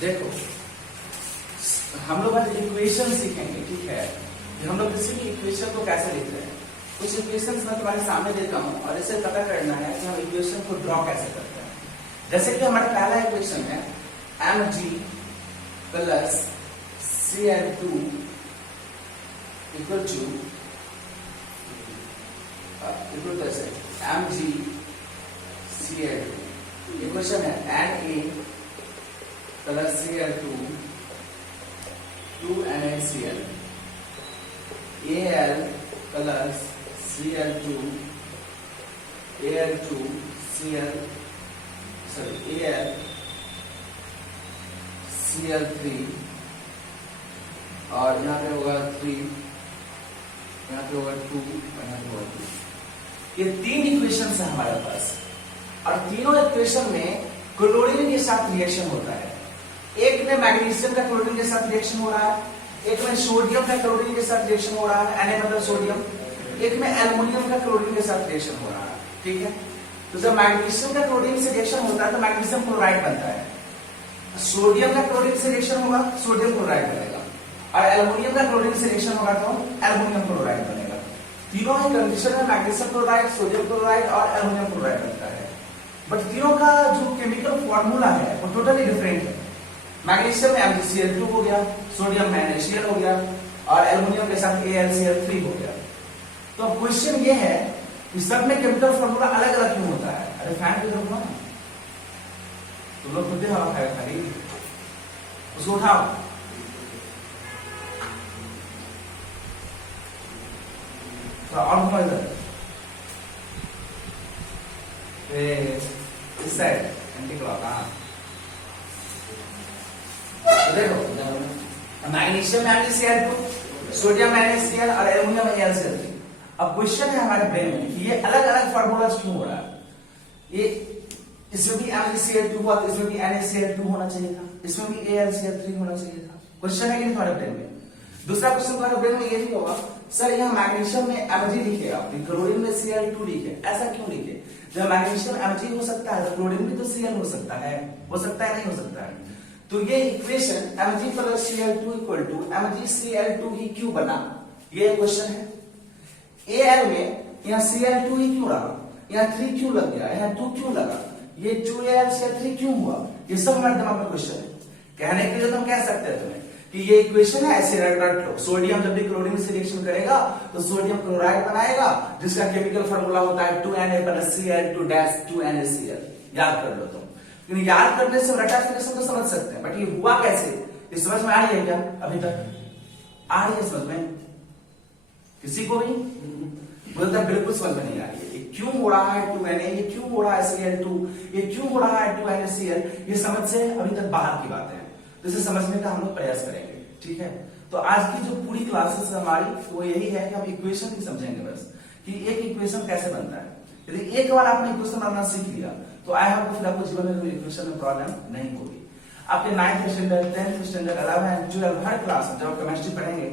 देखो हम लोग आज इक्वेशन सीखेंगे, ठीक है। हम लोग किसी भी इक्वेशन को कैसे लिखते हैं, कुछ इक्वेशंस मैं तुम्हारे सामने देता हूं और इसे पता करना है कि हम इक्वेशन को ड्रॉ कैसे करते हैं। जैसे कि हमारा पहला इक्वेशन है mg plus Cl2 equal to mg Cl2। Equation है Na plus Cl2 2NaCl, Al plus Cl2 Al2Cl Al Cl3 और यहाँ पे होगा 3, यहाँ पे होगा 2 और यहाँ पे होगा 2। ये तीन इक्वेशन है हमारे पास और तीनों इक्वेशन में क्लोरीन के साथ रिएक्शन होता है। एक में मैग्नीशियम का क्लोरीन के साथ रिएक्शन हो रहा है, एक में सोडियम का क्लोरीन के साथ रिएक्शन हो रहा है, Na मतलब सोडियम, एक में एल्युमिनियम का क्लोरीन के साथ रिएक्शन हो रहा है, ठीक है। तो जब मैग्नीशियम का क्लोरीन से रिएक्शन होता है तो मैग्नीशियम क्लोराइड बनता है, सोडियम का क्लोरीन से रिएक्शन होगा सोडियम क्लोराइड बनेगा और एल्युमिनियम का क्लोरीन से रिएक्शन होगा तो एल्युमिनियम क्लोराइड बनेगा। तीनों ही कंडीशन में मैग्नीशियम क्लोराइड, सोडियम क्लोराइड और एल्युमिनियम क्लोराइड बनता है, बट तीनों का जो केमिकल फॉर्मूला है वो टोटली डिफरेंट है। मैग्नीशियम में MgCl2 हो गया, सोडियम में NaCl हो गया और एल्युमिनियम के साथ AlCl3 हो गया। तो अब क्वेश्चन ये है कि सब में केमिकल फॉर्मूला अलग अलग क्यों होता है। अरे फैन की जरूरत ना, तुम लोग खुद ही हवा खाए खाली, उसको उठाओ। तो और घुमा इधर इस साइड एंटी क्लॉक। हाँ देखो मैग्नीशियम में MgCl2, सोडियम में NaCl और एल्युमिनियम में Al3। अब क्वेश्चन है हमारे ब्रेन में कि ये अलग अलग फार्मूला क्यों हो रहा है। ये इसमें भी MgCl2 हुआ तो इसमें भी NaCl2 होना चाहिए था, इसमें भी AlCl3 होना चाहिए था। क्वेश्चन है कि नहीं तुम्हारे ब्रेन में। दूसरा क्वेश्चन तुम्हारे ब्रेन में ये भी होगा, सर यहाँ मैग्नीशियम में Mg लिखे आप, क्लोरीन में Cl2 लिखे, ऐसा क्यों लिखे। जब मैग्नीशियम Mg हो सकता है तो क्लोरीन भी तो Cl हो सकता है नहीं हो सकता है। तो ये equation Mg plus Cl2 equal to MgCl2 ही क्यों बना, ये क्वेश्चन है। Al में यहाँ Cl2 ही क्यों रहा, यहाँ 3 क्यों लग गया, यहाँ 2 क्यों लगा, ये 2Al3 क्यों हुआ, ये सब हमारे दिमाग में क्वेश्चन है। कहने के लिए तो हम कह सकते हैं तुम्हें कि ये इक्वेशन है ऐसे रट लो। सोडियम जब भी क्लोरीन से रिएक्शन करेगा तो सोडियम क्लोराइड बनाएगा जिसका केमिकल फार्मूला होता है 2Na प्लस Cl2 2NaCl। याद कर लो तुम, लेकिन याद करने से रटाफिकेशन तो समझ सकते हैं, बट ये हुआ कैसे, ये समझ में आ रही है क्या, अभी तक आ रही है समझ में किसी को भी बोलता बिल्कुल समझ में नहीं आ रही है। ये क्यों हो रहा है 2Na, ये क्यों हो रहा है Cl2, ये क्यों हो रहा है 2NaCl, ये समझ से अभी तक बाहर की बात है। तो इसे समझने का हम लोग प्रयास करेंगे, ठीक है। तो आज की जो पूरी क्लासेस हमारी वो यही है कि हम इक्वेशन ही समझेंगे बस, कि एक इक्वेशन कैसे बनता है। यदि एक बार आपने इक्वेशन बनाना सीख लिया तो आई होप फिर आपको जीवन में इक्वेशन में प्रॉब्लम नहीं होगी। आपके 9th standard 10th standard 11th 12th हर क्लास में जब केमिस्ट्री पढ़ेंगे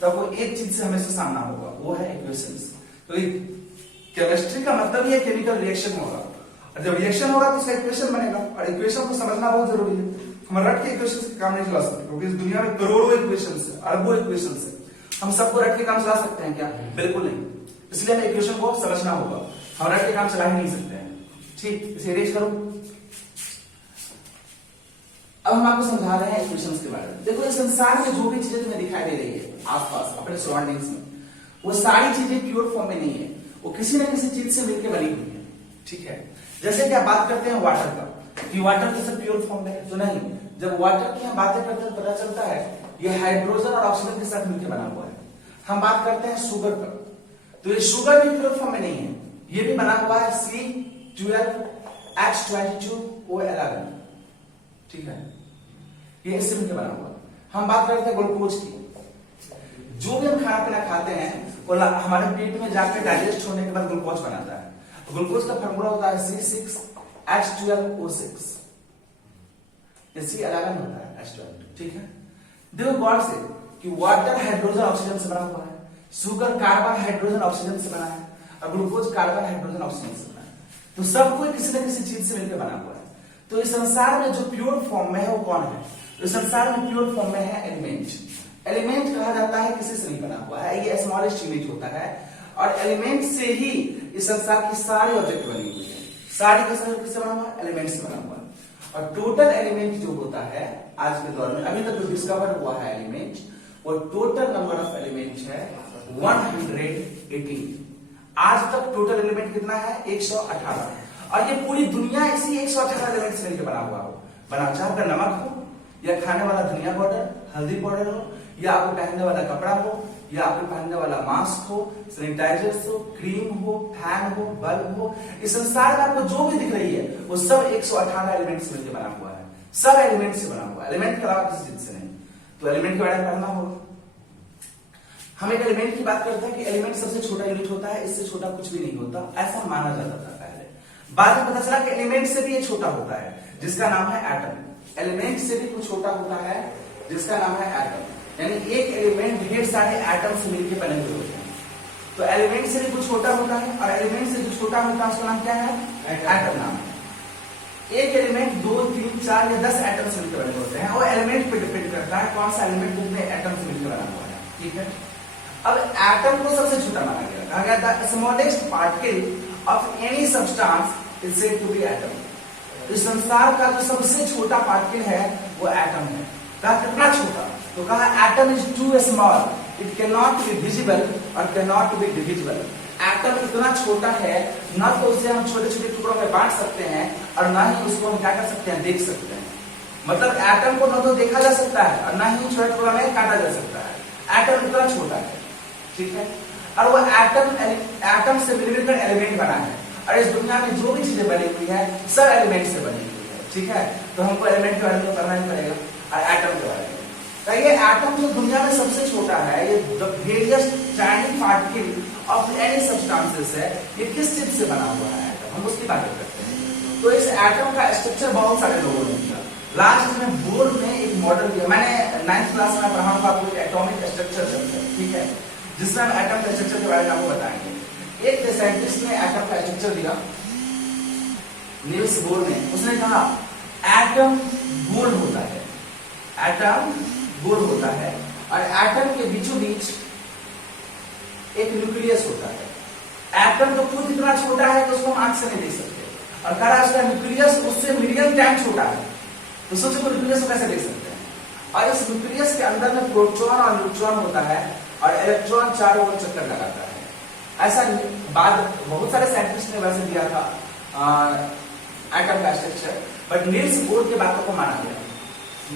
तो आपको एक चीज से हमेशा सामना होगा, वो है इक्वेशंस। तो केमिस्ट्री का मतलब ही है केमिकल रिएक्शन होगा और जब रिएक्शन होगा तो उसका इक्वेशन बनेगा और इक्वेशन को समझना बहुत जरूरी है। हम रट के इक्वेशन से काम नहीं चला सकते क्योंकि इस दुनिया में करोड़ों इक्वेशन है, अरबों इक्वेशन है। हम सबको रट के काम चला सकते हैं क्या, बिल्कुल नहीं। इसलिए हमें इक्वेशन को समझना होगा, हम रट के काम चला ही नहीं सकते हैं, ठीक। इसे इरेज करो। अब हम आपको समझा रहे हैं इक्वेशंस के बारे में। देखो इस संसार में जो भी चीजें तुम्हें दिखाई दे रही है आसपास अपने सराउंडिंग्स में, वो सारी चीजें प्योर फॉर्म में नहीं है, वो किसी न किसी चीज से मिलकर बनी हुई है, ठीक है। जैसे कि आप बात करते हैं वाटर का, कि वाटर किसी प्योर फॉर्म में है, तो नहीं। जब वाटर की हम बातें करते हैं पता चलता है ये हाइड्रोजन और ऑक्सीजन के साथ मिलकर बना हुआ है। हम बात करते हैं शुगर का, तो ये शुगर भी प्योर फॉर्म में नहीं है, ये भी बना हुआ है C12H22O11, ठीक है, ये इससे मिलकर बना हुआ है। हम बात करते हैं ग्लूकोज की, जो भी हम खाना पीना खाते हैं वो हमारे पेट में जाकर डाइजेस्ट होने के बाद ग्लूकोज बनाता है। ग्लूकोज का फॉर्मूला होता है C6H12O6, C11 होता है H12, ठीक है। देखो गौर से कि वाटर हाइड्रोजन ऑक्सीजन से बना हुआ है, शुगर कार्बन हाइड्रोजन ऑक्सीजन से बना है और ग्लूकोज कार्बन हाइड्रोजन ऑक्सीजन से बना है। तो सब कोई किसी न किसी चीज से मिलकर बना हुआ है। तो इस संसार में जो प्योर फॉर्म में है वो कौन है, तो संसार में प्योर फॉर्म में है एलिमेंट। एलिमेंट कहा जाता है किसी से नहीं बना हुआ है, ये स्मॉलेस्ट यूनिट होता है और एलिमेंट से ही इस संसार की सारी ऑब्जेक्ट बनी हुई है। सारी का सारा किससे बना हुआ है? एलिमेंट से बना हुआ है। और टोटल एलिमेंट जो होता है आज के दौर में अभी तक जो डिस्कवर हुआ है एलिमेंट, वो टोटल नंबर ऑफ एलिमेंट है 118। आज तक टोटल एलिमेंट कितना है? 118। और ये पूरी दुनिया इसी 118 एलिमेंट से मिलकर बना हुआ हो। बना चाहे आपका नमक हो या खाने वाला धनिया पाउडर, हल्दी पाउडर हो, या आपको पहनने वाला कपड़ा हो, या आपको पहनने वाला मास्क हो, सैनिटाइजर्स हो, क्रीम हो, फैन हो, बल्ब हो, इस संसार में आपको जो भी दिख रही है वो सब 118 एलिमेंट से मिलकर बना हुआ है। सब एलिमेंट से बना हुआ है, एलिमेंट के अलावा किसी चीज से नहीं। तो एलिमेंट के बारे में पढ़ना होगा। हम एक एलिमेंट की बात करते हैं कि एलिमेंट सबसे छोटा यूनिट होता है, इससे छोटा कुछ भी नहीं होता, ऐसा माना जाता था पहले। बाद में पता चला कि एलिमेंट से भी ये छोटा होता है, जिसका नाम है एटम। एलिमेंट से भी कुछ छोटा होता है जिसका नाम है एटम। यानी एक एलिमेंट ढेर सारे एटम से मिलकर बने हुए होते हैं। तो एलिमेंट से भी कुछ छोटा होता है और एलिमेंट से जो छोटा होता है उसका नाम क्या है? एटम नाम है। एक एलिमेंट 2, 3, 4 या 10 एटम से मिलकर बने होते हैं और एलिमेंट पे डिपेंड करता है कौन सा एलिमेंट कितने एटम से मिलकर बना हुआ है। ठीक है, अब एटम को सबसे छोटा माना गया, कहा गया था smallest particle of any substance is said to be atom. इस संसार का जो सबसे छोटा पार्टिकल है वो एटम है। कहा कितना छोटा? तो कहा atom is too small, it can not be visible और can not be divisible. Atom इतना छोटा है न तो उसे हम छोटे छोटे टुकड़ों में बांट सकते हैं और ना ही उसको हम क्या कर सकते हैं? देख सकते हैं। मतलब एटम को न तो देखा जा सकता है और ना ही छोटे टुकड़ों में काटा जा सकता है। एटम इतना छोटा है, ठीक है। और वो एटम से मिलकर एलिमेंट बना है और इस दुनिया में जो भी चीजें बनी हुई है सब एलिमेंट से बनी हुई है। ठीक है, तो हमको एलिमेंट के बारे में करना ही पड़ेगा और एटम के बारे में। तो ये एटम जो दुनिया में सबसे छोटा है, ये the various tiny particle of any substances है, ये किस चीज से बना हुआ है एटम? हम उसकी बात करते हैं। तो इस एटम का स्ट्रक्चर बहुत सारे लोगों ने किया। लास्ट में बोर्ड में एक मॉडल दिया, मैंने 9th क्लास में पढ़ा था आपको एटॉमिक स्ट्रक्चर चैप्टर, ठीक है, जिसमें हम एटम के स्ट्रक्चर के बारे में आपको बताएंगे। एक साइंटिस्ट ने एटम का स्ट्रक्चर दिया, नील्स बोर ने। उसने कहा एटम गोल होता है, एटम गोल होता है और एटम के बीचों बीच एक न्यूक्लियस होता है। एटम तो खुद इतना छोटा है कि उसको हम आंख से नहीं देख सकते और कह रहा है उसका न्यूक्लियस उससे मिलियन टाइम छोटा है। तो सोचो तो न्यूक्लियस को कैसे देख सकते हैं? और इस न्यूक्लियस के अंदर में प्रोटॉन और न्यूट्रॉन होता है और इलेक्ट्रॉन चारों ओर चक्कर लगाता है। ऐसा बाद बहुत सारे साइंटिस्ट ने वैसे दिया था एटम का स्ट्रक्चर, बट नील्स बोर की बातों को माना गया।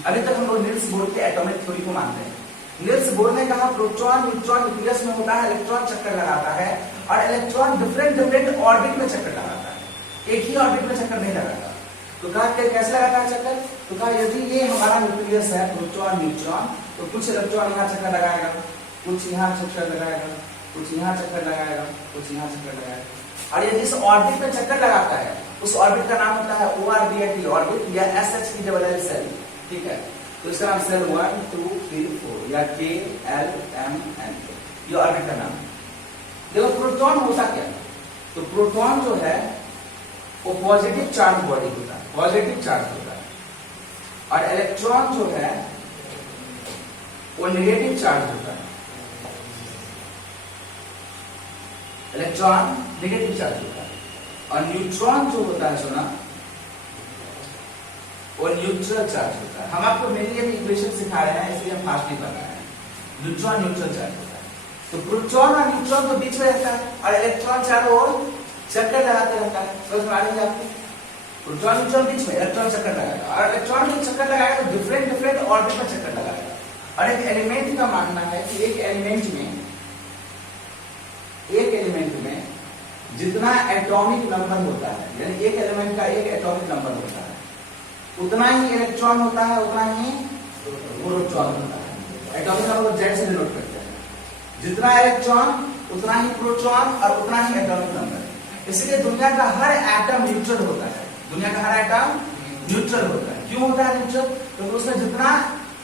अभी तक हम लोग नील्स बोर के एटॉमिक थ्योरी को मानते हैं। नील्स बोर ने कहा प्रोटॉन न्यूट्रॉन न्यूक्लियस में होता है, इलेक्ट्रॉन चक्कर लगाता है और इलेक्ट्रॉन डिफरेंट ऑर्बिट में चक्कर लगाता है, एक ही ऑर्बिट में चक्कर नहीं लगाता। तो कहा कैसे लगाता है चक्कर? तो कहा यदि ये हमारा न्यूक्लियस है प्रोटॉन न्यूट्रॉन, तो कुछ इलेक्ट्रॉन यहाँ चक्कर लगाएगा, कुछ यहाँ चक्कर लगाएगा, कुछ यहाँ चक्कर लगाएगा, कुछ यहाँ चक्कर लगाएगा। और यदि इस ऑर्बिट में चक्कर लगाता है उस ऑर्बिट का नाम होता है ORBIT ऑर्बिट या SHP सेल। ठीक है, तो इसका नाम सेल 1, 2, 3, 4 या KLMN, ये ऑर्बिट का नाम है। देखो प्रोटॉन होता क्या? तो प्रोटॉन जो है वो पॉजिटिव चार्ज बॉडी होता है, पॉजिटिव चार्ज होता है, और इलेक्ट्रॉन जो है वो नेगेटिव चार्ज होता है। इलेक्ट्रॉन नेगेटिव चार्ज होता है और न्यूट्रॉन जो होता है सुना वो न्यूट्रल चार्ज होता है। हम आपको मेरी इक्वेशन सिखा रहे हैं इसलिए हम फास्ट ही पढ़ रहे हैं। न्यूट्रॉन न्यूट्रल चार्ज होता है। तो प्रोटॉन और न्यूट्रॉन तो बीच में रहता है और इलेक्ट्रॉन चारों ओर चक्कर लगाते रहता है। समझ में आ रही है आपको? प्रोटॉन न्यूट्रॉन बीच में, इलेक्ट्रॉन चक्कर लगाएगा और इलेक्ट्रॉन जब चक्कर लगाएगा तो डिफरेंट ऑर्बिट में चक्कर लगाएगा। और एक एलिमेंट का मानना है कि एक एलिमेंट में जितना एटॉमिक नंबर होता है, यानी एक एलिमेंट का एक एटॉमिक नंबर होता है, उतना ही इलेक्ट्रॉन होता है, उतना ही प्रोटॉन होता है। एटॉमिक नंबर को Z से डिनोट करते हैं। जितना इलेक्ट्रॉन उतना ही प्रोटॉन और उतना ही एटॉमिक नंबर। इसलिए दुनिया का हर एटम न्यूट्रल होता है। दुनिया का हर एटम न्यूट्रल होता है। क्यों होता है न्यूट्रल? क्योंकि उसमें जितना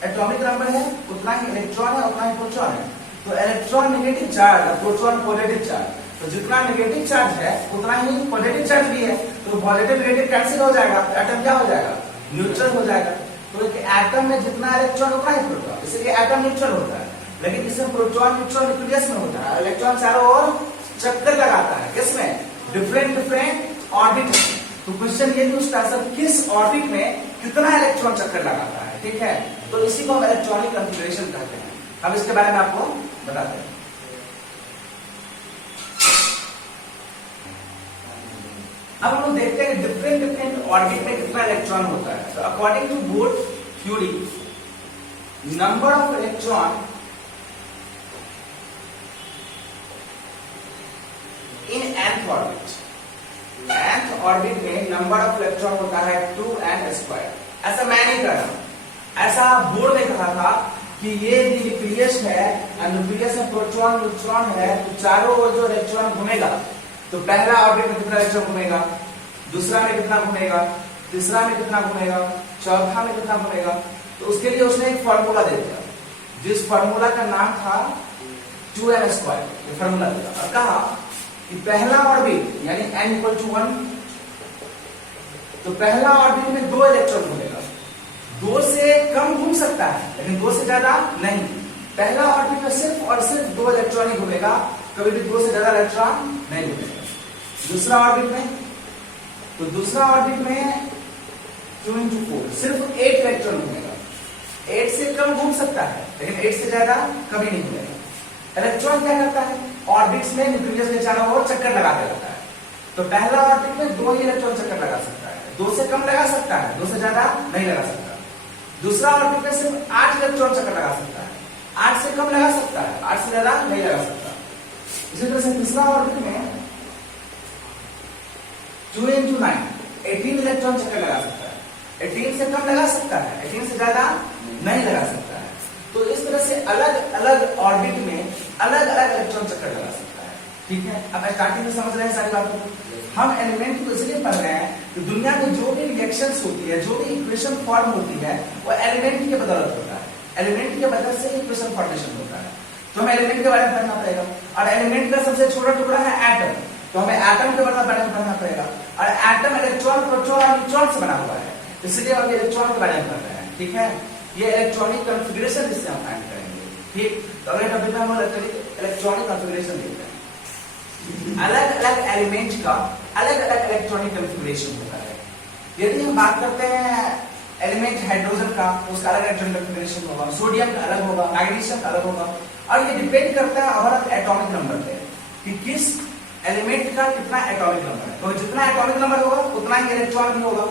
एटॉमिक नंबर है उतना ही इलेक्ट्रॉन है, उतना ही प्रोटॉन है। तो इलेक्ट्रॉन नेगेटिव चार्ज और प्रोटॉन पॉजिटिव चार्ज, तो जितना नेगेटिव चार्ज है उतना ही पॉजिटिव चार्ज भी है। तो पॉजिटिव नेगेटिव कैंसिल हो जाएगा, एटम क्या हो जाएगा? न्यूट्रल हो जाएगा। तो एक एटम में जितना इलेक्ट्रॉन उतना ही प्रोटॉन, इसलिए एटम न्यूट्रल होता है। लेकिन इसमें प्रोटॉन न्यूट्रॉन न्यूक्लियस में होता है, इलेक्ट्रॉन चारों ओर चक्कर लगाता है, किसमें? डिफरेंट डिफरेंट ऑर्बिट में। तो क्वेश्चन ये पूछता है सर किस ऑर्बिट में कितना इलेक्ट्रॉन चक्कर लगाता है, ठीक है। तो इसी को हम इलेक्ट्रॉनिक कॉन्फ़िगरेशन कहते हैं। अब इसके बारे में आपको बताते हैं। अब हम लोग देखते हैं डिफरेंट डिफरेंट ऑर्बिट में कितना इलेक्ट्रॉन होता है। तो according to both theory, number of electron in nth orbit, nth orbit में नंबर ऑफ इलेक्ट्रॉन होता है 2n²। ऐसा मैं नहीं कर रहा, ऐसा बोर्ड ने कहा था कि ये न्यूक्लियस है और न्यूक्लियस में प्रोटॉन न्यूट्रॉन है, तो चारों ओर जो इलेक्ट्रॉन घूमेगा, तो पहला ऑर्बिट में कितना इलेक्ट्रॉन घूमेगा, दूसरा में कितना घूमेगा, तीसरा में कितना घूमेगा, चौथा में कितना घूमेगा। तो उसके लिए उसने एक फार्मूला दे दिया, जिस फार्मूला का नाम था 2n²। ये फार्मूला दिया और कहा कि पहला ऑर्बिट यानी n=1, तो पहला ऑर्बिट में 2 इलेक्ट्रॉन घूमेगा। 2 से कम घूम सकता है लेकिन 2 से ज्यादा नहीं। पहला ऑर्बिट में सिर्फ और सिर्फ 2 इलेक्ट्रॉन ही घूमेगा, कभी भी 2 से ज्यादा इलेक्ट्रॉन नहीं घूमेगा। दूसरा ऑर्बिट में, तो दूसरा ऑर्बिट में 2×4 सिर्फ 8 इलेक्ट्रॉन घूमेगा। 8 से कम घूम सकता है लेकिन 8 से ज्यादा कभी नहीं घूमेगा। इलेक्ट्रॉन क्या करता है, ऑर्बिट्स में न्यूक्लियस के चारों ओर चक्कर लगाते रहता है। तो पहला ऑर्बिट में 2 ही इलेक्ट्रॉन चक्कर लगा सकता है, 2 से कम लगा सकता है, 2 से ज्यादा नहीं लगा सकता। दूसरा ऑर्बिट में सिर्फ 8 इलेक्ट्रॉन चक्कर लगा सकता है, 8 से कम लगा सकता है, 8 से ज्यादा नहीं लगा सकता। इसी तरह से तीसरा ऑर्बिट में 2×9 18 इलेक्ट्रॉन चक्कर लगा सकता है, 18 से कम लगा सकता है, 18 से ज्यादा नहीं लगा सकता है। तो इस तरह से अलग अलग ऑर्बिट में अलग अलग इलेक्ट्रॉन चक्कर लगा सकता है, ठीक है। अब स्टार्टिंग में समझ रहे हैं सारी बातों को। हम एलिमेंट को इसलिए पढ़ रहे हैं कि दुनिया में जो भी रिएक्शंस होती है, जो भी इक्वेशन फॉर्म होती है, वो एलिमेंट की बदौलत होता है। एलिमेंट की वजह से इक्वेशन फॉर्मेशन होता है। तो हमें एलिमेंट के बारे में पढ़ना पड़ेगा। और एलिमेंट का सबसे छोटा टुकड़ा है एटम, तो हमें एटम के बारे में पढ़ना पड़ेगा। और एटम इलेक्ट्रॉन, प्रोटॉन और न्यूट्रॉन से बना हुआ है, इसलिए हम इलेक्ट्रॉन के बारे में पढ़ रहे हैं, ठीक है। ये इलेक्ट्रॉनिक कॉन्फ़िगरेशन जिससे हम फाइंड करेंगे, ठीक। तो अगले टॉपिक में हम इलेक्ट्रॉनिक कॉन्फ़िगरेशन देखते हैं। अलग अलग एलिमेंट का अलग अलग इलेक्ट्रॉनिक कॉन्फ़िगरेशन होता है। यदि हम बात करते हैं एलिमेंट हाइड्रोजन का, उसका अलग इलेक्ट्रॉनिक कॉन्फ़िगरेशन होगा, सोडियम का अलग होगा, मैग्नीशियम का अलग होगा। और ये डिपेंड करता है हमारा एटॉमिक नंबर पे कि किस एलिमेंट का कितना एटॉमिक नंबर है। तो जितना एटॉमिक नंबर होगा उतना ही इलेक्ट्रॉन भी होगा।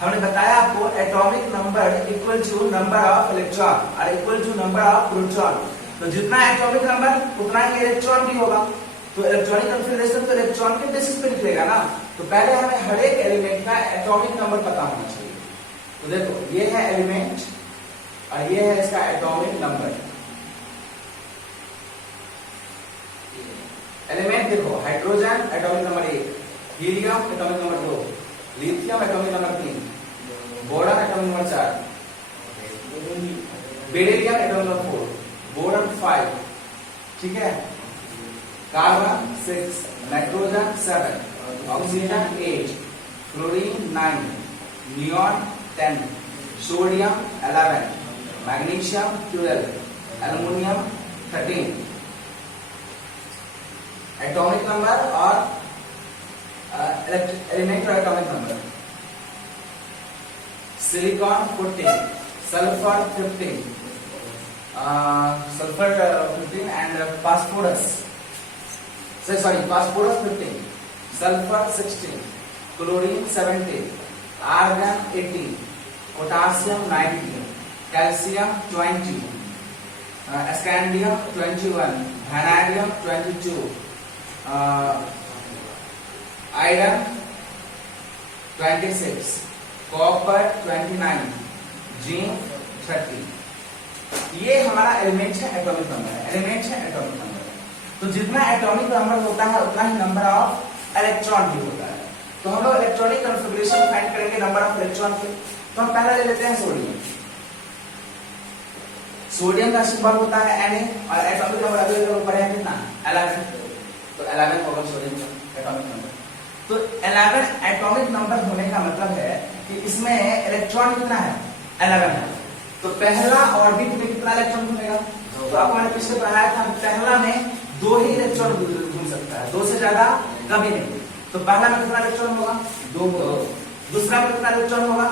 हमने बताया आपको atomic number equal to number of electron और equal to number of proton. तो जितना एटॉमिक नंबर उतना ही इलेक्ट्रॉन भी होगा। तो इलेक्ट्रॉनिक कॉन्फ़िगरेशन तो इलेक्ट्रॉन के बेसिस पे निकलेगा ना। तो पहले हमें हर एक एलिमेंट का एटॉमिक नंबर पता होना चाहिए। तो देखो ये है एलिमेंट और ये है इसका एटॉमिक नंबर। एलिमेंट देखो, hydrogen atomic number 1, helium atomic number 2, lithium atomic number 3, boron atomic number 4, beryllium atomic number 4, boron 5, ठीक है, carbon 6, nitrogen 7, oxygen 8, fluorine 9, neon 10, sodium 11, magnesium 12, aluminium 13। Atomic number और एलिमेंट का atomic number, silicon 14, sulphur 15, and phosphorus 15, sulphur 16, chlorine 17, argon 18, potassium 19, calcium 20, scandium 21, वैनाडियम 22, iron 26, copper 29, zinc 30। ये हमारा element है, atomic number है। Element है, atomic number है। तो जितना एटॉमिक नंबर होता है उतना ही नंबर ऑफ इलेक्ट्रॉन भी होता है। तो हम लोग इलेक्ट्रॉनिक कॉन्फ़िगरेशन फाइंड करेंगे नंबर ऑफ इलेक्ट्रॉन के। तो हम पहले ले लेते हैं सोडियम। सोडियम का सिंबल होता है Na और एटॉमिक नंबर अभी ऊपर है कितना, 11। तो 11 होगा सोडियम का एटॉमिक नंबर। तो 11 एटॉमिक नंबर होने का मतलब है कि इसमें इलेक्ट्रॉन कितना है, 11 है। तो पहला ऑर्बिट में कितना इलेक्ट्रॉन घूमेगा? तो आपको मैंने पिछले पढ़ाया था, पहला में 2 ही इलेक्ट्रॉन घूम सकता है, 2 से ज्यादा कभी नहीं। तो पहला में कितना इलेक्ट्रॉन होगा? 2 होगा। दूसरा में कितना इलेक्ट्रॉन होगा?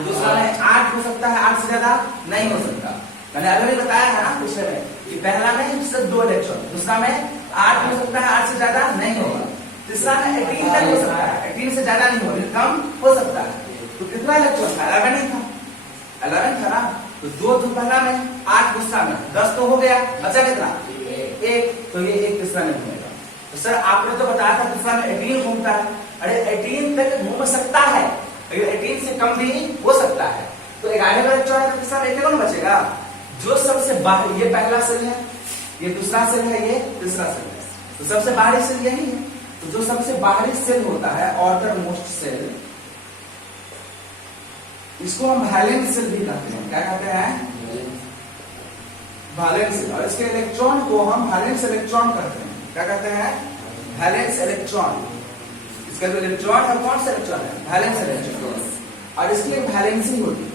दूसरा में 8 हो सकता है, 8 से ज्यादा नहीं हो सकता। मैंने अभी बताया है ना पिछले में कि पहला में सिर्फ 2 इलेक्ट्रॉन, दूसरा में 8 हो सकता है, 8 से ज्यादा नहीं होगा। तीसरा में 18 तक हो सकता है, 18 से ज्यादा नहीं होगा, कम हो सकता है। तो कितना इलेक्ट्रॉन था? 11 ही था, 11 था ना। तो 2 तो पहला में, 8 दूसरा में, 10 तो हो गया, बचा कितना? 1। तो ये 1 तीसरा में घूमेगा। तो सर आपने तो बताया था तीसरा में 18 घूमता है। अरे 18 तक घूम सकता है, 18 से कम भी हो सकता है। तो 11 का इलेक्ट्रॉन है, तो तीसरा में कौन बचेगा? जो सबसे बाहर, ये पहला सेल है, ये दूसरा सेल है, ये तीसरा सेल है। तो सबसे बाहरी सेल यही है। तो जो सबसे बाहरी सेल होता है, आउटर मोस्ट सेल, इसको हम वैलेंस सेल भी कहते हैं। क्या कहते हैं? Valence shell. और इसके इलेक्ट्रॉन को हम वैलेंस इलेक्ट्रॉन कहते हैं। क्या कहते हैं? Valence electron. इसका जो इलेक्ट्रॉन है कौन सा इलेक्ट्रॉन है? Valence electron. और इसकी एक वैलेंसी होती है।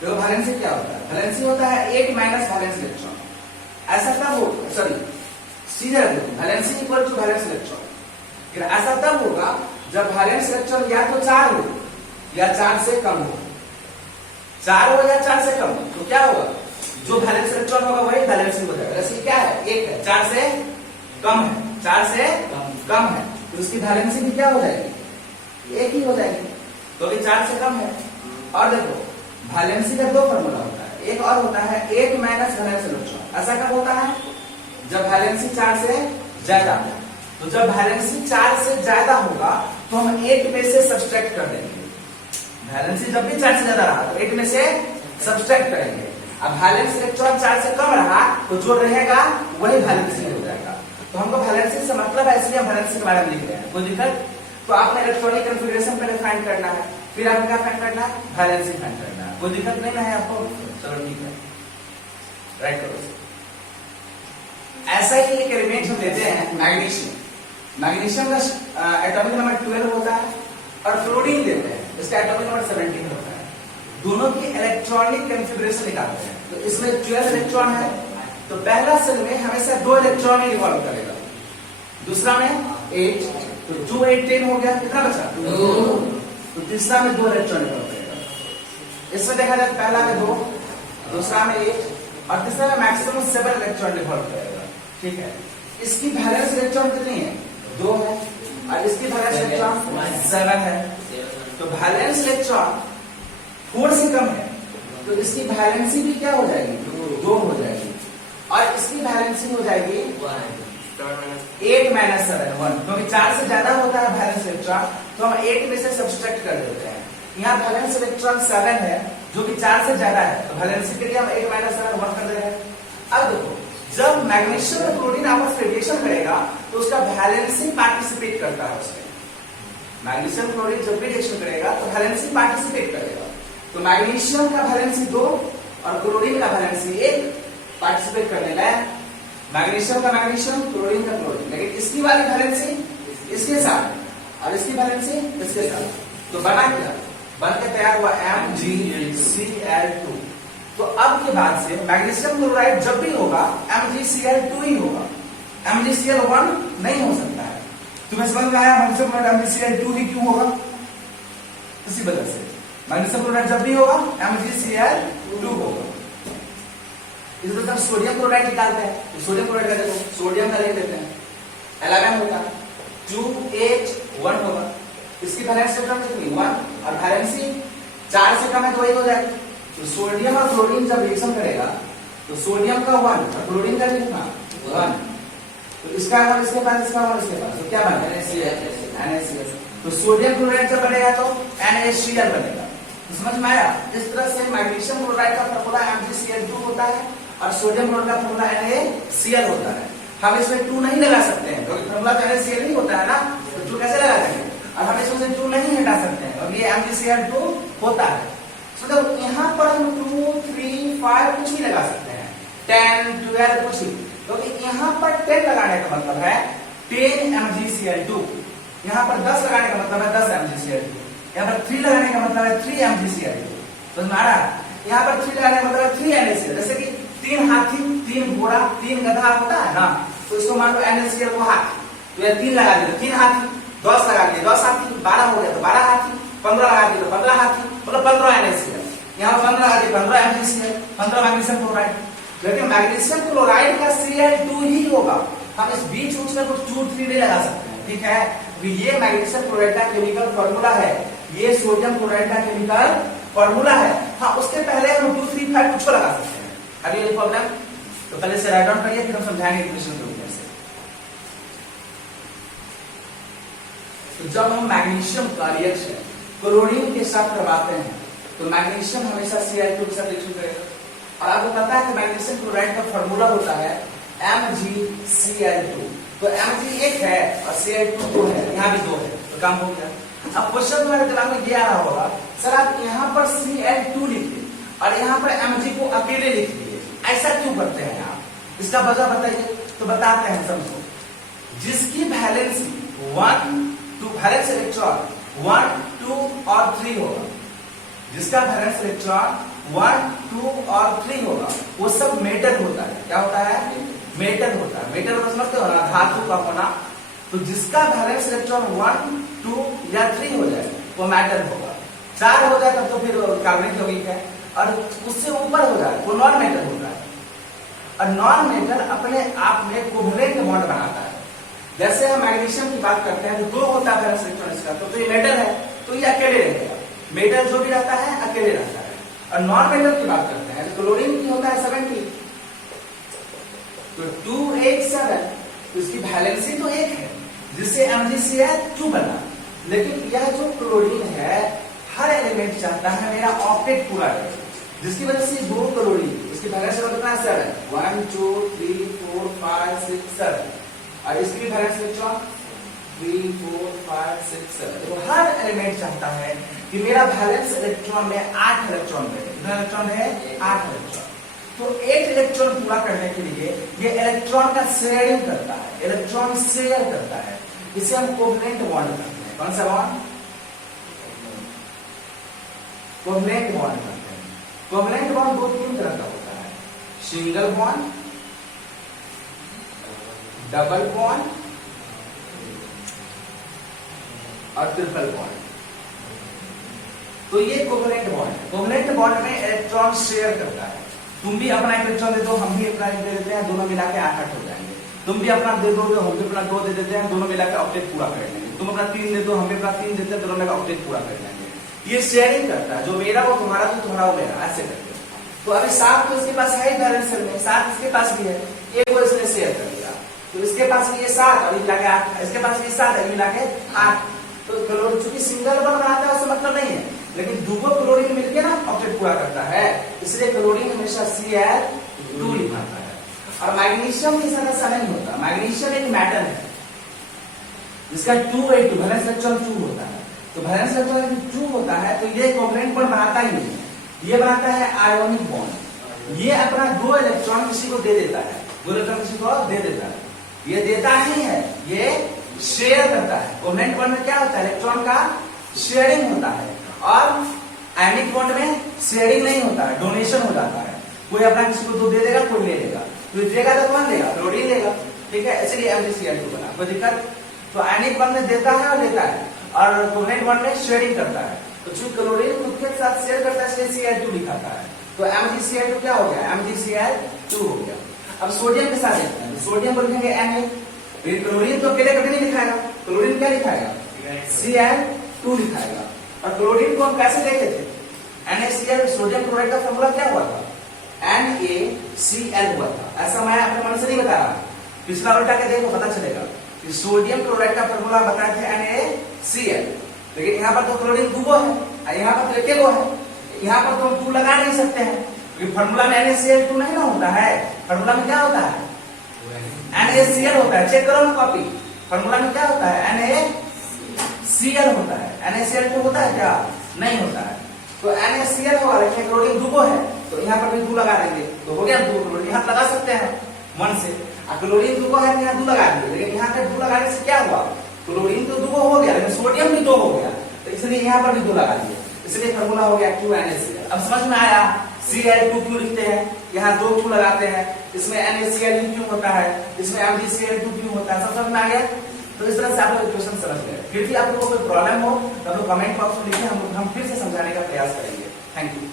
तो वैलेंसी क्या होता है? वैलेंसी होता है 8 माइनस वैलेंस इलेक्ट्रॉन। ऐसा तब हो, सॉरी सीधे valency equal to valence electron. फिर ऐसा तब होगा जब वैलेंस इलेक्ट्रॉन या तो 4 हो या 4 से कम हो। 4 हो या 4 से कम हो, तो क्या होगा? जो वैलेंस इलेक्ट्रॉन होगा वही वैलेंसी हो जाएगा। वैसे क्या है? 1 है, 4 से कम है, 4 से कम है, तो उसकी वैलेंसी भी क्या हो जाएगी? 1 ही हो जाएगी, तो अभी 4 से कम है। और देखो वैलेंसी का 2 फॉर्मूला होता है, एक और होता है 8 माइनस वैलेंस इलेक्ट्रॉन। ऐसा कब होता है? जब वैलेंसी 4 से ज्यादा हो। तो जब वैलेंसी 4 से ज्यादा होगा तो हम 8 में से सब्सट्रैक्ट कर देंगे। वैलेंसी जब भी 4 से ज्यादा रहा तो 8 में से सब्सट्रैक्ट करेंगे। अब वैलेंस इलेक्ट्रॉन 4 से कम रहा तो जो रहेगा वही वैलेंसी हो जाएगा। तो हमको वैलेंसी से मतलब है, इसलिए हम वैलेंसी के बारे में लिख रहे हैं। कोई दिक्कत? तो आपने इलेक्ट्रॉनिक कॉन्फ़िगरेशन पहले फाइंड करना है, फिर आपको क्या फाइंड करना है? वैलेंसी फाइंड करना है। कोई दिक्कत नहीं है आपको? चलो ठीक है, राइट करो। ऐसा ही एक एलिमेंट हम लेते हैं मैग्नीशियम। मैग्नीशियम का एटॉमिक नंबर 12 होता है। और फ्लोरीन लेते हैं, इसका एटॉमिक नंबर 17 होता है। दोनों की इलेक्ट्रॉनिक कॉन्फ़िगरेशन निकालते हैं। तो इसमें 12 इलेक्ट्रॉन है, तो पहला सेल में हमेशा 2 इलेक्ट्रॉन ही रिवॉल्व करेगा, दूसरा में 8, तो 2 8 10 हो गया, कितना बचा? 2। तो तीसरा में 2 इलेक्ट्रॉन रिवॉल्व करेगा। इसमें देखा जाए पहला में 2, दूसरा में 1 और तीसरा में मैक्सिमम 7 इलेक्ट्रॉन रिवॉल्व करेगा। ठीक है, इसकी वैलेंस इलेक्ट्रॉन कितनी है? 2 है, और इसकी वैलेंस इलेक्ट्रॉन 7 है। तो वैलेंस इलेक्ट्रॉन 4 से कम है, तो इसकी वैलेंसी भी क्या हो जाएगी? 2 हो जाएगी। और इसकी वैलेंसी हो जाएगी 8 माइनस 7 1, क्योंकि 4 से ज्यादा होता है वैलेंस इलेक्ट्रॉन, तो हम 8 में से सब्सट्रैक्ट कर देते हैं। यहाँ वैलेंस इलेक्ट्रॉन 7 है, जो कि 4 से ज्यादा है, तो वैलेंसी के लिए हम 8 माइनस 7 1 कर दे रहे हैं। अब देखो, जब मैग्नीशियम और क्लोरीन आपस में रिएक्शन करेगा तो उसका वैलेंसी पार्टिसिपेट करता है उसमें। मैग्नीशियम क्लोरीन जब भी रिएक्शन करेगा तो वैलेंसी पार्टिसिपेट करेगा। तो मैग्नीशियम का वैलेंसी 2 और क्लोरीन का वैलेंसी 1 पार्टिसिपेट करने लगा। मैग्नीशियम का मैग्नीशियम, क्लोरीन का क्लोरीन, लेकिन इसकी वाली वैलेंसी इसके साथ और इसकी वैलेंसी इसके साथ। तो बना क्या? बन के तैयार हुआ MgCl2। तो अब के बाद से मैग्नीशियम क्लोराइड जब भी होगा MgCl2 ही होगा, MgCl1 नहीं हो सकता है। तुम्हें समझ में आया मैग्नीशियम क्लोराइड MgCl2 ही क्यों होगा? इसी वजह से मैग्नीशियम क्लोराइड जब भी होगा MgCl2 होगा। इस तरह सोडियम क्लोराइड निकालते हैं, तो सोडियम क्लोराइड का देखो, सोडियम का ले लेते हैं, 11 होगा, 2 8 1 होगा। इसकी वैलेंस कितनी? 1, और वैलेंसी 4 से कम है तो वही हो जाएगा। तो सोडियम और क्लोरीन जब रिएक्शन करेगा तो सोडियम का 1 और क्लोरीन का कितना? 1। तो इसका 1 इसके पास, इसका 1 इसके पास, तो क्या बनेगा? NaCl। तो सोडियम क्लोराइड जब बनेगा तो NaCl बनेगा। तो समझ में आया? इस तरह से मैग्नीशियम क्लोराइड का फॉर्मूला MgCl2 होता है और सोडियम क्लोराइड का फॉर्मूला NaCl होता है। हम इसमें 2 नहीं लगा सकते हैं, क्योंकि फॉर्मूला तो NaCl ही होता है ना, तो 2 कैसे लगा देंगे? और हम इसमें से 2 नहीं हटा सकते हैं, और ये MgCl2 होता है। तो यहाँ पर हम 2 3 5 कुछ भी लगा सकते हैं, 10 12 कुछ भी, क्योंकि यहाँ पर 10 लगाने का मतलब है 10 MgCl2, यहाँ पर 10 लगाने का मतलब है 10 MgCl2, यहाँ पर 3 लगाने का मतलब है 3 MgCl2। समझ में आ रहा है? यहाँ पर 3 लगाने का मतलब 3 NaCl, जैसे कि 3 हाथी, 3 घोड़ा, 3 गधा होता है ना, तो इसको मान लो NaCl को हाथी, तो ये 3 लगा दिए 3 हाथी, 10 लगा दिए 10 हाथी, 12 हो गया तो 12 हाथी, 15 लगा दिए तो 15 हाथी, मतलब 15 NaCl। यहाँ 15 लगा दिए 15 MgCl, 15 मैग्नीशियम क्लोराइड। लेकिन मैग्नीशियम क्लोराइड का Cl2 ही होगा, हम इस बीच में कुछ 2 3 नहीं लगा सकते हैं, ठीक है? तो ये मैग्नीशियम क्लोराइड का केमिकल फॉर्मूला है, ये सोडियम क्लोराइड का केमिकल फॉर्मूला है। हाँ, उसके पहले हम 2 3 5 कुछ लगा सकते हैं। अभी ये प्रॉब्लम तो पहले से राइट डाउन करिए, फिर हम समझाएंगे इक्वेशन के ऊपर से। तो जब हम मैग्नीशियम का रिएक्शन क्लोरीन के साथ करवाते हैं तो मैग्नीशियम हमेशा Cl2 के साथ रिएक्शन करेगा। और आपको पता है कि मैग्नीशियम क्लोराइड का फॉर्मूला होता है MgCl2। तो Mg एक है और Cl2 2 है, यहाँ भी 2 है, तो काम हो गया। अब क्वेश्चन तुम्हारे दिमाग में ये आ रहा होगा, सर आप यहाँ पर Cl2 लिखिए और यहाँ पर Mg को अकेले लिख दिए, ऐसा क्यों करते हैं आप? इसका वजह बताइए। तो बताते हैं, समझो। जिसकी वैलेंसी 1 2 वैलेंस इलेक्ट्रॉन 1 2 और 3 होगा, जिसका वैलेंस इलेक्ट्रॉन 1 2 और 3 होगा, वो सब मेटल होता है। क्या होता है? मेटल होता है। मेटल को समझते हो ना, धातु का होना। तो जिसका वैलेंस इलेक्ट्रॉन 1 2 या 3 हो जाए वो मेटल होगा। 4 हो जाए तब तो फिर कार्बनिक यौगिक है, और उससे ऊपर हो जाए वो नॉन मेटल होता है। और नॉन मेटल अपने आप में कोवलेंट बॉन्ड बनाता है। जैसे हम मैग्नीशियम की बात करते हैं तो 2 होता है वैलेंस इलेक्ट्रॉन इसका, तो ये मेटल है, तो ये अकेले रहेगा। मेटल जो भी रहता है अकेले रहता है। और नॉन मेटल की बात करते हैं तो क्लोरीन की होता है 70, तो 2 8 7, तो इसकी वैलेंसी तो 1 है, जिससे MgCl2 बना। लेकिन यह जो क्लोरीन है, हर एलिमेंट चाहता है मेरा ऑक्टेट पूरा करे, जिसकी वजह से 2 क्लोरीन, इसकी वैलेंस कितना है 7, 1 2 3 4 5 6 7, और इसकी वैलेंस इलेक्ट्रॉन 3 4 5 6 7। तो हर एलिमेंट चाहता है कि मेरा वैलेंस इलेक्ट्रॉन में 8 इलेक्ट्रॉन रहे। कितना इलेक्ट्रॉन है? 8 इलेक्ट्रॉन। तो 8 इलेक्ट्रॉन पूरा करने के लिए ये इलेक्ट्रॉन का शेयरिंग करता है, इलेक्ट्रॉन शेयर करता है। इसे हम कोवलेंट बॉन्ड करते हैं। कौन सा बॉन्ड? कोवलेंट बॉन्ड करते हैं। कोवलेंट बॉन्ड 2-3 तरह का होता है, सिंगल बॉन्ड, डबल बॉन्ड और ट्रिपल बॉन्ड। तो ये कोवलेंट बॉन्ड है। कोवलेंट बॉन्ड में इलेक्ट्रॉन शेयर करता है। तुम भी अपना इलेक्ट्रॉन दे दो, हम भी अपना दे देते हैं, दोनों मिला के 8 हो जाएंगे। तुम भी अपना दे दो, हम भी अपना 2 दे देते हैं, दोनों मिला के ऑक्टेट पूरा कर लेंगे। तुम अपना 3 दे दो, हम भी अपना 3 देते हैं, दोनों मिला ऑक्टेट पूरा कर लेंगे। ये शेयरिंग करता है, जो मेरा वो तुम्हारा, तो तुम्हारा वो मेरा, ऐसे करते हैं। तो अभी 7 तो इसके पास है ही बैलेंस में, 7 इसके पास भी है, एक वो इसने शेयर कर दिया, तो इसके पास भी ये 7 और ये मिला के 8, इसके पास भी 7 है, ये मिला के 8। तो क्लोरीन चूंकि सिंगल बॉन्ड बनाता है उससे मतलब नहीं है, लेकिन दूगो क्लोरीन मिलके ना ऑक्टेट पूरा करता है, इसलिए क्लोरीन हमेशा Cl2 लिखाता है। और मैग्नीशियम के साथ ऐसा नहीं होता। मैग्नीशियम एक मेटल है जिसका 2 वैलेंस इलेक्ट्रॉन 2 होता है। तो वैलेंस इलेक्ट्रॉन 2 होता है तो ये कोवलेंट बॉन्ड बनाता ही नहीं है, ये बनाता है आयोनिक बॉन्ड। ये अपना 2 इलेक्ट्रॉन किसी को दे देता है, 2 इलेक्ट्रॉन किसी को दे देता है। ये देता नहीं है, ये शेयर करता है। कोवलेंट बॉन्ड में क्या होता है? इलेक्ट्रॉन का शेयरिंग होता है। और आयनिक बॉन्ड में शेयरिंग नहीं होता है, डोनेशन हो जाता है। कोई अपना किसी को 2 दे देगा, कोई ले लेगा। तो देगा तो कौन लेगा? क्लोरीन लेगा, ठीक है? इसलिए MgCl2 बना। कोई दिक्कत? तो आयनिक बॉन्ड में देता है और लेता है, और कोवलेंट बॉन्ड में शेयरिंग करता है। तो चूंकि क्लोरीन खुद के साथ शेयर करता है इसलिए Cl2 लिखाता है। तो MgCl2 क्या हो गया? MgCl2 हो गया। अब सोडियम के साथ देखते हैं। सोडियम को लिखेंगे Na। क्लोरीन तो अकेले कभी नहीं लिखाएगा, क्लोरीन क्या लिखाएगा? Cl2 लिखाएगा। और क्लोरीन को हम कैसे देखे थे? NaCl, सोडियम क्लोराइड का फॉर्मूला क्या हुआ था? NaCl हुआ था। ऐसा मैं अपने मन से नहीं बता रहा, पिछला उल्टा के देखो पता चलेगा कि सोडियम क्लोराइड का फॉर्मूला बताए थे NaCl। लेकिन यहाँ पर तो क्लोरीन 2 है, यहाँ पर तो 1 है, यहाँ पर तो 2 लगा नहीं सकते हैं क्योंकि फॉर्मूला में NaCl2 नहीं ना होता है। फॉर्मूला में क्या होता है? NaCl होता है। चेक करो ना कॉपी, फॉर्मूला में क्या होता है? NaCl होता है। NaCl2 होता है क्या? नहीं होता है। तो NaCl होगा, लेकिन क्लोरीन 2 है तो यहाँ पर भी 2 लगा देंगे, तो हो गया 2 क्लोरीन। यहाँ लगा सकते हैं मन से, क्लोरीन 2 है, यहाँ 2 लगा दिए। लेकिन यहाँ पे 2 लगाने से क्या हुआ? क्लोरीन तो 2 हो गया, लेकिन सोडियम भी 2 हो गया, तो इसलिए यहाँ पर भी 2 लगा दिए। इसलिए फॉर्मूला हो गया QNaCl। अब समझ में आया Cl2 क्यों लिखते हैं, यहाँ 2 क्यों लगाते हैं, इसमें NaCl क्यों होता है, इसमें MgCl2 क्यों होता है, सब समझ में आ गया। तो इस तरह से आप लोग इक्वेशन समझ गए। फिर भी आप लोगों को कोई प्रॉब्लम हो तो आप लोग कमेंट बॉक्स में लिखिए, हम फिर से समझाने का प्रयास करेंगे। Thank you.